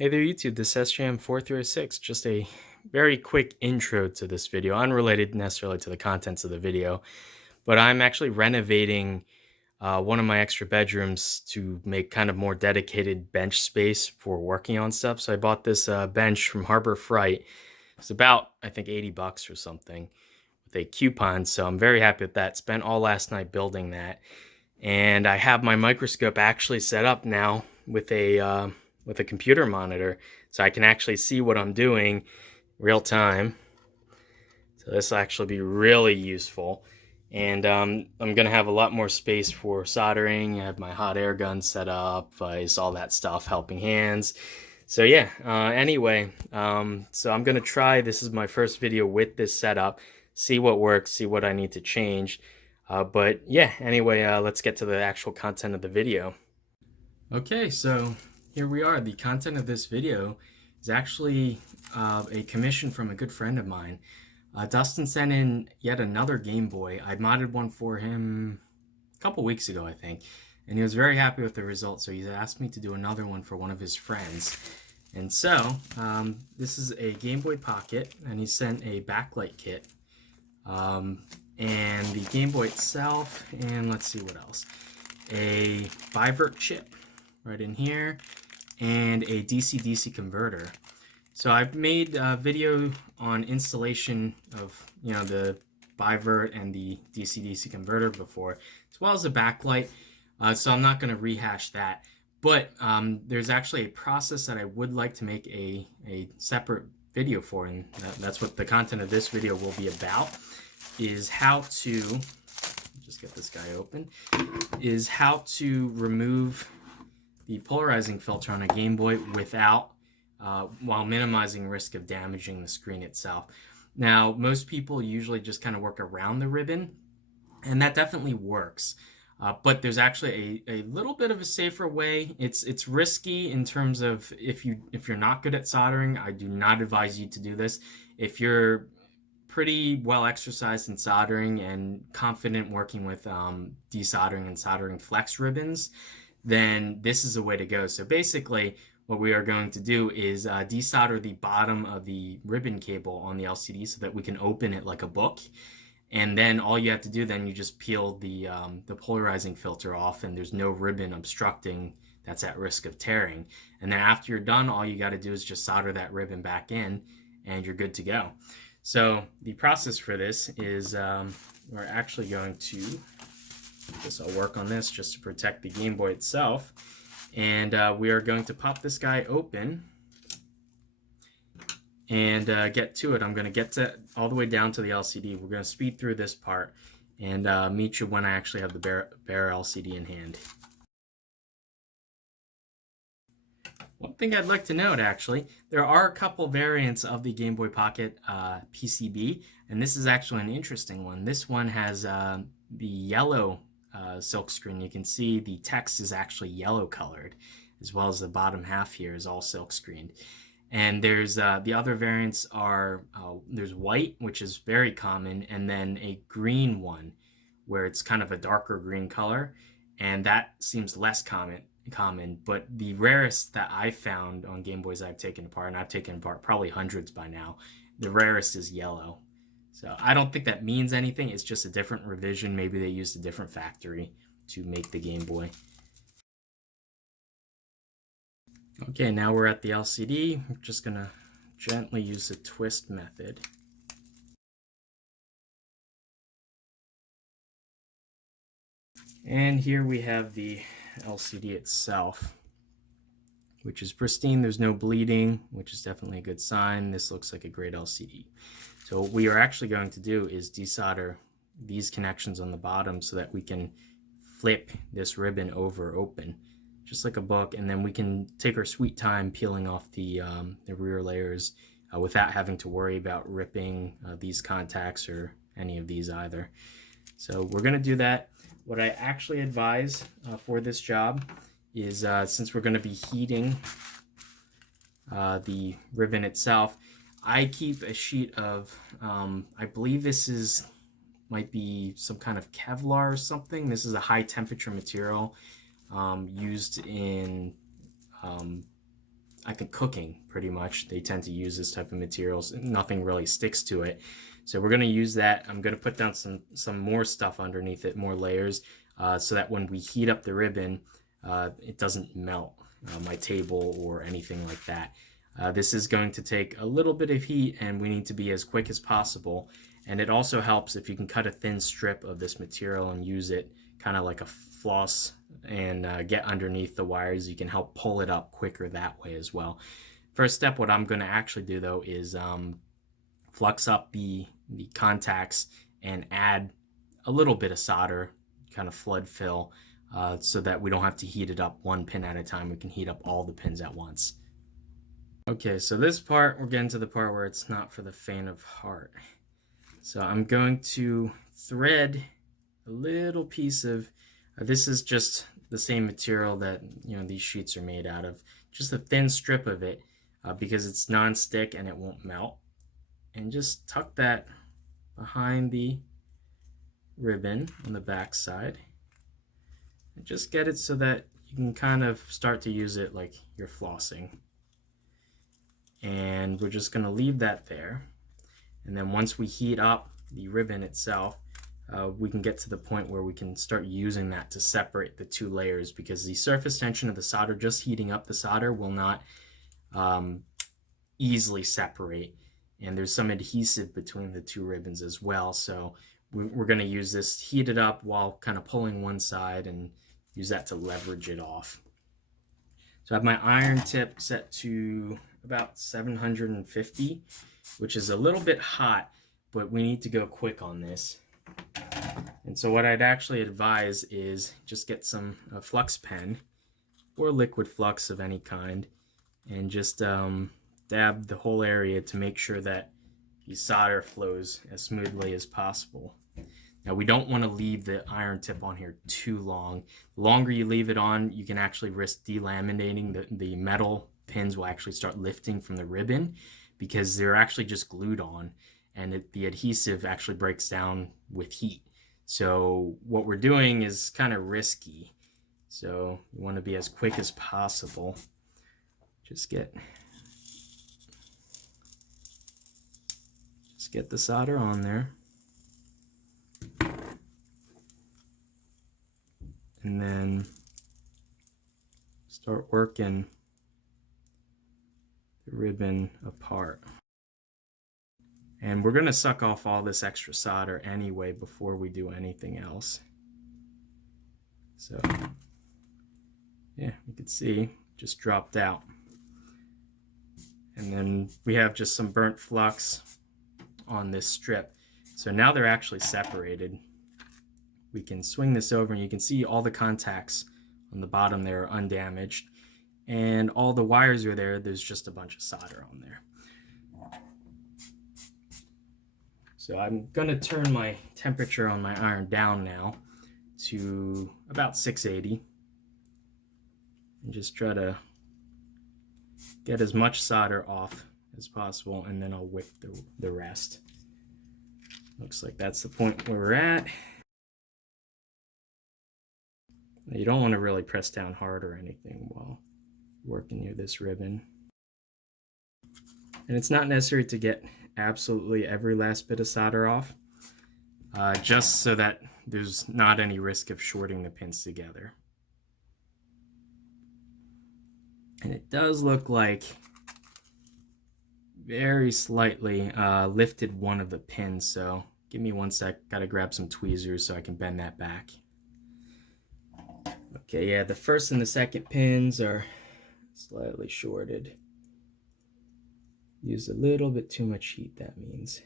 Hey there YouTube, this is SJM4306. Just a very quick intro to this video, unrelated necessarily to the contents of the video, but I'm actually renovating one of my extra bedrooms to make kind of more dedicated bench space for working on stuff. So I bought this bench from Harbor Freight. It's about, I think, 80 bucks or something with a coupon, so I'm very happy with that. Spent all last night building that, and I have my microscope actually set up now with a computer monitor, so I can actually see what I'm doing real time. So this will actually be really useful, and I'm gonna have a lot more space for soldering. I have my hot air gun set up, all that stuff, helping hands. So yeah, anyway, so I'm gonna try, this is my first video with this setup, see what works, see what I need to change. But yeah, anyway, let's get to the actual content of the video. Okay, so here we are. The content of this video is actually a commission from a good friend of mine. Dustin sent in yet another Game Boy. I modded one for him a couple weeks ago, I think, and he was very happy with the result, so he's asked me to do another one for one of his friends. And so, this is a Game Boy Pocket, and he sent a backlight kit. And the Game Boy itself, and let's see what else. A bivert chip right in here, and a DC-DC converter. So I've made a video on installation of, the bivert and the DC-DC converter before, as well as the backlight. So I'm not going to rehash that. But there's actually a process that I would like to make a separate video for, and that's what the content of this video will be about, is how to, just get this guy open, is how to remove the polarizing filter on a Game Boy without, while minimizing risk of damaging the screen itself. Now, most people usually just kind of work around the ribbon, and that definitely works. But there's actually a little bit of a safer way. It's risky in terms of if you're not good at soldering, I do not advise you to do this. If you're pretty well exercised in soldering and confident working with desoldering and soldering flex ribbons, then this is the way to go. So basically, what we are going to do is desolder the bottom of the ribbon cable on the LCD so that we can open it like a book. And then all you have to do, then you just peel the polarizing filter off, and there's no ribbon obstructing that's at risk of tearing. And then after you're done, all you got to do is just solder that ribbon back in, and you're good to go. So the process for this is we're actually going to, I'll work on this just to protect the Game Boy itself, and we are going to pop this guy open and get to it. I'm going to get to all the way down to the LCD. We're going to speed through this part and meet you when I actually have the bare LCD in hand. One thing I'd like to note, actually, there are a couple variants of the Game Boy Pocket PCB, and this is actually an interesting one. This one has the yellow silkscreen. You can see the text is actually yellow colored, as well as the bottom half here is all silk screened. And there's the other variants are, there's white, which is very common, and then a green one, where it's kind of a darker green color, and that seems less common. But the rarest that I found on Game Boys I've taken apart, and I've taken apart probably hundreds by now, the rarest is yellow. So I don't think that means anything. It's just a different revision. Maybe they used a different factory to make the Game Boy. Okay, now we're at the LCD. I'm just gonna gently use the twist method. And here we have the LCD itself, which is pristine. There's no bleeding, which is definitely a good sign. This looks like a great LCD. So what we are actually going to do is desolder these connections on the bottom so that we can flip this ribbon over open, just like a book, and then we can take our sweet time peeling off the rear layers without having to worry about ripping these contacts or any of these either. So we're going to do that. What I actually advise for this job is, since we're going to be heating the ribbon itself, I keep a sheet of, I believe this might be some kind of Kevlar or something. This is a high temperature material used in, I think, cooking pretty much. They tend to use this type of materials. Nothing really sticks to it. So we're going to use that. I'm going to put down some more stuff underneath it, more layers, so that when we heat up the ribbon, it doesn't melt my table or anything like that. This is going to take a little bit of heat, and we need to be as quick as possible. And it also helps if you can cut a thin strip of this material and use it kind of like a floss and get underneath the wires. You can help pull it up quicker that way as well. First step, what I'm going to actually do though is flux up the contacts and add a little bit of solder, kind of flood fill, so that we don't have to heat it up one pin at a time. We can heat up all the pins at once. Okay, so this part, we're getting to the part where it's not for the faint of heart. So I'm going to thread a little piece of, this is just the same material that, you know, these sheets are made out of, just a thin strip of it, because it's non-stick and it won't melt. And just tuck that behind the ribbon on the back side. And just get it so that you can kind of start to use it like you're flossing. And we're just going to leave that there. And then once we heat up the ribbon itself, we can get to the point where we can start using that to separate the two layers, because the surface tension of the solder, just heating up the solder, will not easily separate. And there's some adhesive between the two ribbons as well. So we're going to use this, heat it up while kind of pulling one side, and use that to leverage it off. So I have my iron tip set to about 750, which is a little bit hot, but we need to go quick on this. And so what I'd actually advise is just get some flux pen or liquid flux of any kind, and just dab the whole area to make sure that the solder flows as smoothly as possible. Now we don't want to leave the iron tip on here too long. The longer you leave it on, you can actually risk delaminating. The metal pins will actually start lifting from the ribbon because they're actually just glued on, and the adhesive actually breaks down with heat. So what we're doing is kind of risky. So you want to be as quick as possible. Just get the solder on there. And then start working the ribbon apart. And we're going to suck off all this extra solder anyway before we do anything else. So yeah, you can see just dropped out. And then we have just some burnt flux on this strip. So now they're actually separated. We can swing this over and you can see all the contacts on the bottom there are undamaged, and all the wires are there. There's just a bunch of solder on there. So I'm gonna turn my temperature on my iron down now to about 680 and just try to get as much solder off as possible, and then I'll whip the rest. Looks like that's the point where we're at. You don't want to really press down hard or anything while working near this ribbon. And it's not necessary to get absolutely every last bit of solder off, just so that there's not any risk of shorting the pins together. And it does look like very slightly lifted one of the pins, so give me one sec. Gotta grab some tweezers so I can bend that back. Okay, yeah, the first and the second pins are slightly shorted. Use a little bit too much heat, that means,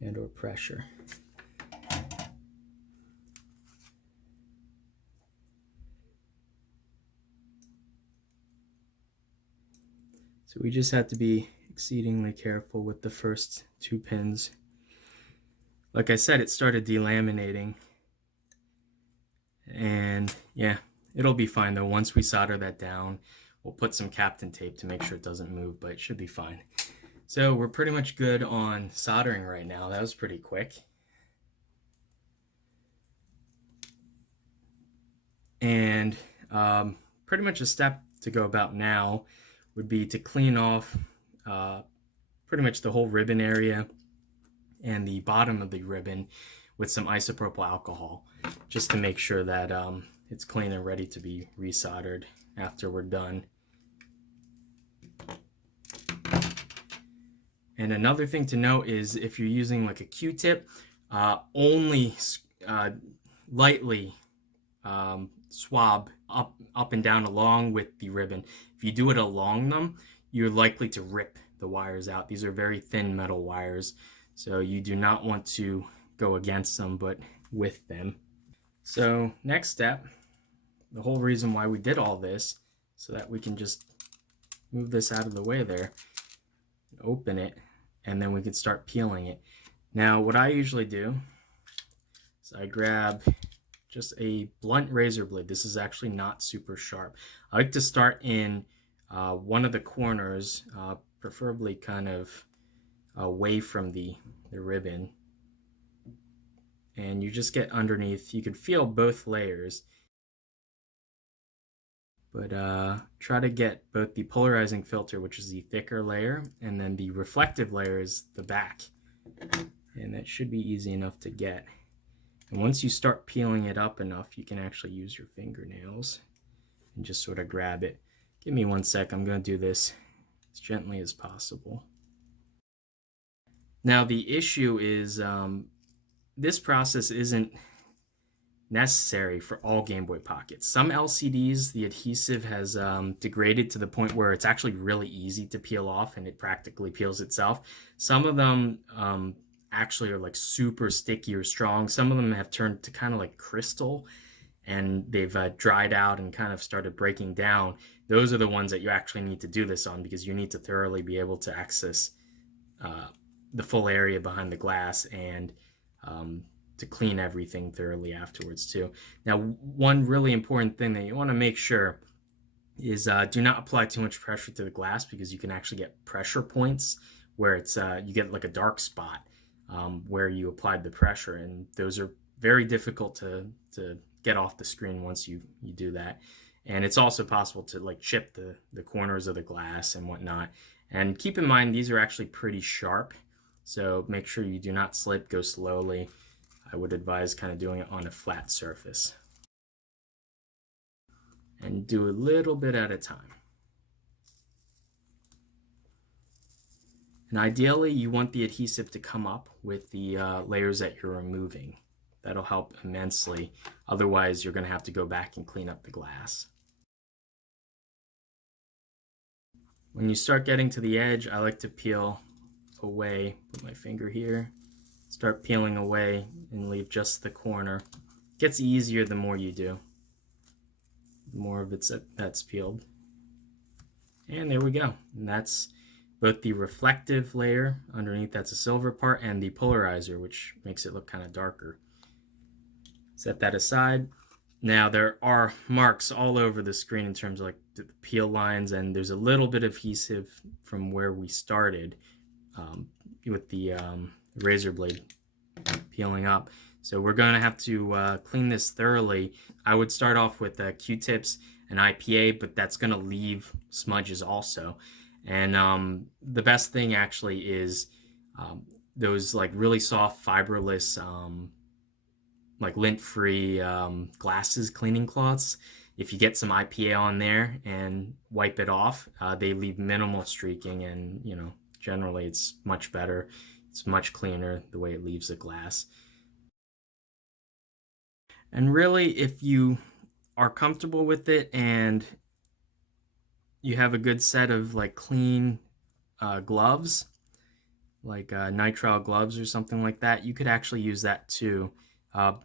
and or pressure. So we just have to be exceedingly careful with the first two pins. Like I said, it started delaminating. And yeah, it'll be fine though. Once we solder that down, we'll put some Captain tape to make sure it doesn't move, but it should be fine. So we're pretty much good on soldering right now. That was pretty quick. And pretty much a step to go about now would be to clean off pretty much the whole ribbon area and the bottom of the ribbon with some isopropyl alcohol, just to make sure that it's clean and ready to be resoldered after we're done. And another thing to note is if you're using like a Q-tip, only lightly swab up and down along with the ribbon. If you do it along them, you're likely to rip the wires out. These are very thin metal wires, so you do not want to go against them, but with them. So next step, the whole reason why we did all this, so that we can just move this out of the way there, open it, and then we can start peeling it. Now what I usually do is I grab just a blunt razor blade. This is actually not super sharp. I like to start in one of the corners, preferably kind of away from the ribbon, and you just get underneath. You could feel both layers, but try to get both the polarizing filter, which is the thicker layer, and then the reflective layer is the back, and that should be easy enough to get. And once you start peeling it up enough, you can actually use your fingernails and just sort of grab it. Give me 1 sec, I'm going to do this as gently as possible. Now the issue is this process isn't necessary for all Game Boy Pockets. Some LCDs, the adhesive has degraded to the point where it's actually really easy to peel off and it practically peels itself. Some of them actually are like super sticky or strong. Some of them have turned to kind of like crystal, and they've dried out and kind of started breaking down. Those are the ones that you actually need to do this on, because you need to thoroughly be able to access the full area behind the glass, and to clean everything thoroughly afterwards too. Now, one really important thing that you want to make sure is do not apply too much pressure to the glass, because you can actually get pressure points where it's you get like a dark spot where you applied the pressure, and those are very difficult to get off the screen once you do that. And it's also possible to like chip the corners of the glass and whatnot. And keep in mind, these are actually pretty sharp, so make sure you do not slip, go slowly. I would advise kind of doing it on a flat surface. And do a little bit at a time. And ideally, you want the adhesive to come up with the layers that you're removing. That'll help immensely. Otherwise, you're going to have to go back and clean up the glass. When you start getting to the edge, I like to peel away. Put my finger here. Start peeling away and leave just the corner. It gets easier the more you do. The more of it's that's peeled. And there we go. And that's both the reflective layer underneath, that's a silver part, and the polarizer, which makes it look kind of darker. Set that aside. Now there are marks all over the screen in terms of like the peel lines, and there's a little bit of adhesive from where we started with the razor blade peeling up. So we're going to have to clean this thoroughly. I would start off with Q-tips and IPA, but that's going to leave smudges also. And the best thing actually is those like really soft fiberless like lint-free glasses cleaning cloths. If you get some IPA on there and wipe it off, they leave minimal streaking, and you know, generally it's much better. It's much cleaner the way it leaves the glass. And really, if you are comfortable with it and you have a good set of like clean gloves, like nitrile gloves or something like that, you could actually use that too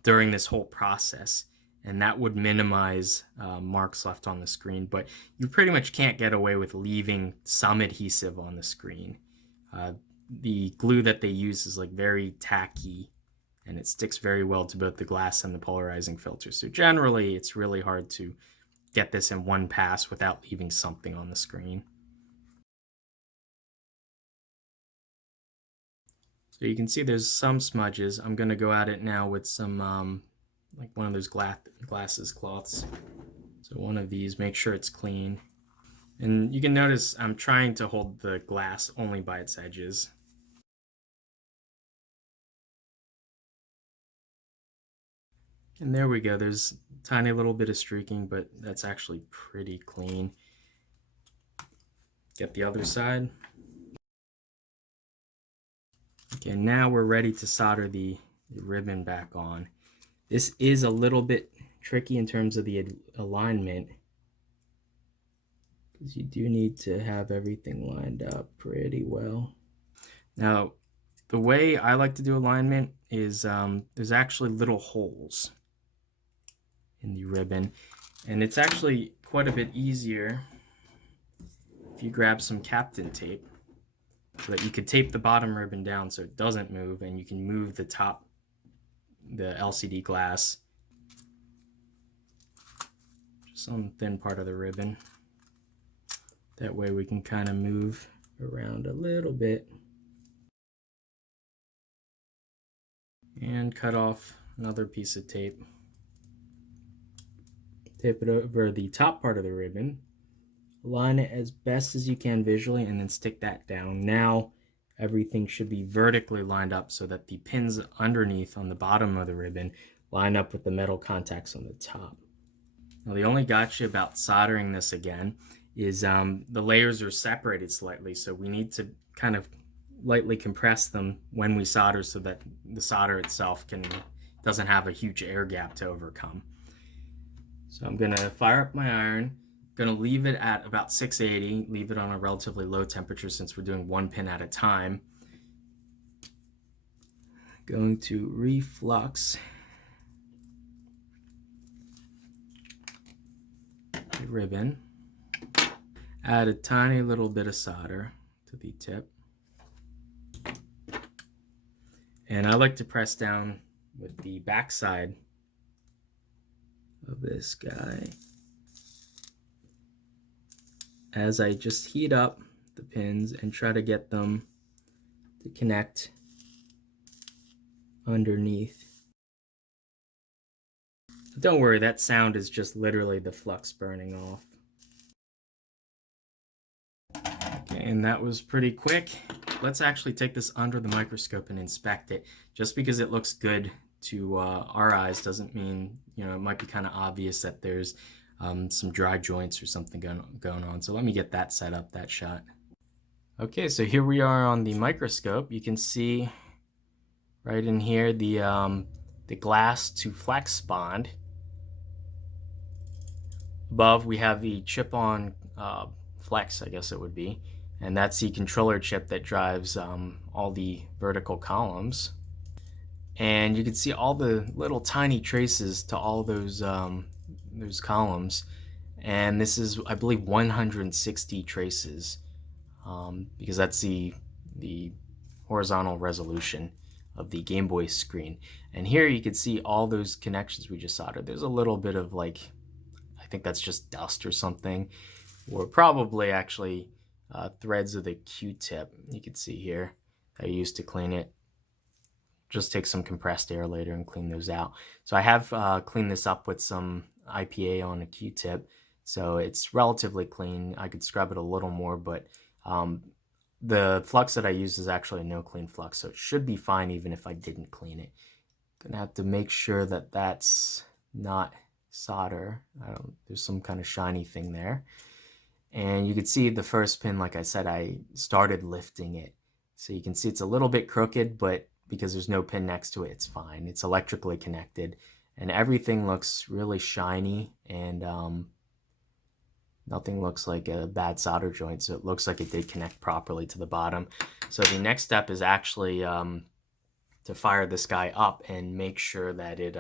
during this whole process, and that would minimize marks left on the screen. But you pretty much can't get away with leaving some adhesive on the screen. The glue that they use is like very tacky, and it sticks very well to both the glass and the polarizing filter. So generally, it's really hard to get this in one pass without leaving something on the screen. So you can see there's some smudges. I'm going to go at it now with some like one of those glasses cloths. So So one of these, make sure it's clean. And you can notice I'm trying to hold the glass only by its edges. And there we go, there's a tiny little bit of streaking, but that's actually pretty clean. Get the other side. Okay, now we're ready to solder the ribbon back on. This is a little bit tricky in terms of the alignment, because you do need to have everything lined up pretty well. Now, the way I like to do alignment is there's actually little holes in the ribbon, and it's actually quite a bit easier if you grab some Captain tape, so that you could tape the bottom ribbon down so it doesn't move, and you can move the top, the LCD glass, just on the thin part of the ribbon. That way we can kind of move around a little bit. And cut off another piece of tape. Tape it over the top part of the ribbon. Align it as best as you can visually, and then stick that down. Now everything should be vertically lined up so that the pins underneath on the bottom of the ribbon line up with the metal contacts on the top. Now the only gotcha about soldering this again is the layers are separated slightly, so we need to kind of lightly compress them when we solder so that the solder itself doesn't have a huge air gap to overcome. So I'm going to fire up my iron, going to leave it at about 680, leave it on a relatively low temperature since we're doing one pin at a time. Going to reflux the ribbon, add a tiny little bit of solder to the tip, and I like to press down with the back side of this guy as I just heat up the pins and try to get them to connect underneath. Don't worry, that sound is just literally the flux burning off. Okay, and that was pretty quick. Let's actually take this under the microscope and inspect it. Just because it looks good to our eyes doesn't mean, you know, it might be kind of obvious that there's some dry joints or something going on. So let me get that set up, that shot. Okay, so here we are on the microscope. You can see right in here the glass to flex bond. Above we have the chip-on flex, I guess it would be, and that's the controller chip that drives all the vertical columns. And you can see all the little tiny traces to all those columns, and this is, I believe, 160 traces, because that's the horizontal resolution of the Gameboy screen. And here you can see all those connections we just soldered. There's a little bit of, like, I think that's just dust or something, or probably actually threads of the Q-tip. You can see here I used to clean it. Just take some compressed air later and clean those out. So I have cleaned this up with some IPA on a Q-tip, so it's relatively clean. I could scrub it a little more, but the flux that I use is actually a no clean flux, so it should be fine even if I didn't clean it. Gonna have to make sure that that's not solder. There's some kind of shiny thing there. And you can see the first pin, like I said, I started lifting it. So you can see it's a little bit crooked, but because there's no pin next to it, it's fine. It's electrically connected, and everything looks really shiny, and nothing looks like a bad solder joint, so it looks like it did connect properly to the bottom. So the next step is actually to fire this guy up and make sure that it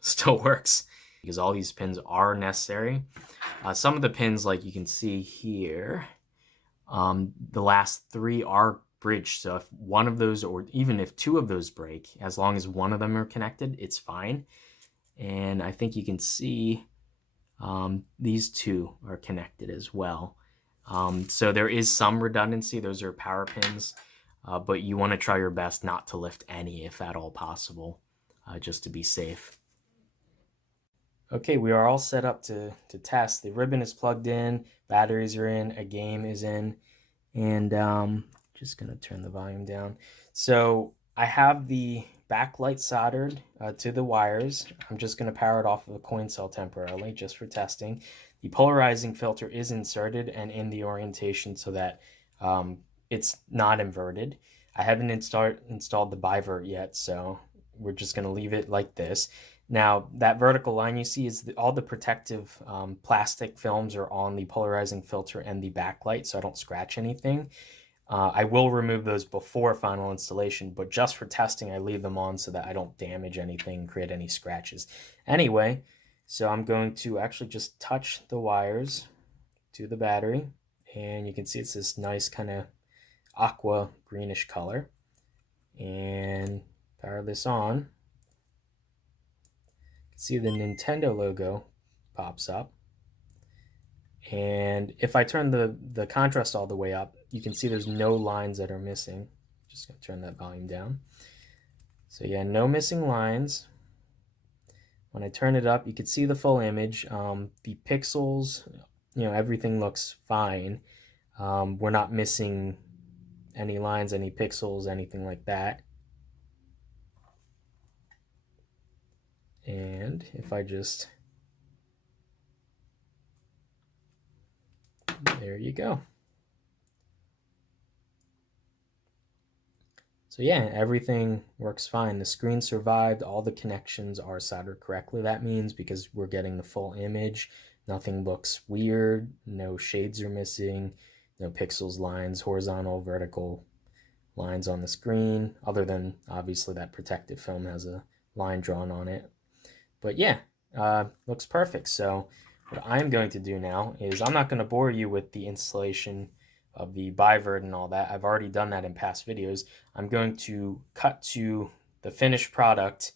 still works, because all these pins are necessary. Some of the pins, like you can see here, the last three are bridged, so if one of those, or even if two of those break, as long as one of them are connected, it's fine. And I think you can see these two are connected as well. So there is some redundancy. Those are power pins, but you want to try your best not to lift any if at all possible, just to be safe. Okay, we are all set up to test. The ribbon is plugged in, batteries are in, a game is in, and just gonna turn the volume down. So I have the backlight soldered to the wires. I'm just gonna power it off of a coin cell temporarily just for testing. The polarizing filter is inserted and in the orientation so that it's not inverted. I haven't installed the bivert yet, so we're just gonna leave it like this. Now, that vertical line you see is all the protective plastic films are on the polarizing filter and the backlight, so I don't scratch anything. I will remove those before final installation, but just for testing, I leave them on so that I don't damage anything, create any scratches. Anyway, so I'm going to actually just touch the wires to the battery, and you can see it's this nice kind of aqua greenish color. And power this on. See the Nintendo logo pops up, and if I turn the contrast all the way up, you can see there's no lines that are missing. Just gonna turn that volume down. So yeah, no missing lines. When I turn it up, you can see the full image. The pixels, everything looks fine. We're not missing any lines, any pixels, anything like that. And if I just, there you go. So yeah, everything works fine. The screen survived, all the connections are soldered correctly. That means because we're getting the full image, nothing looks weird, no shades are missing, no pixels, lines, horizontal, vertical lines on the screen, other than obviously that protective film has a line drawn on it. But yeah, looks perfect. So what I'm going to do now is I'm not going to bore you with the installation of the bivert and all that. I've already done that in past videos. I'm going to cut to the finished product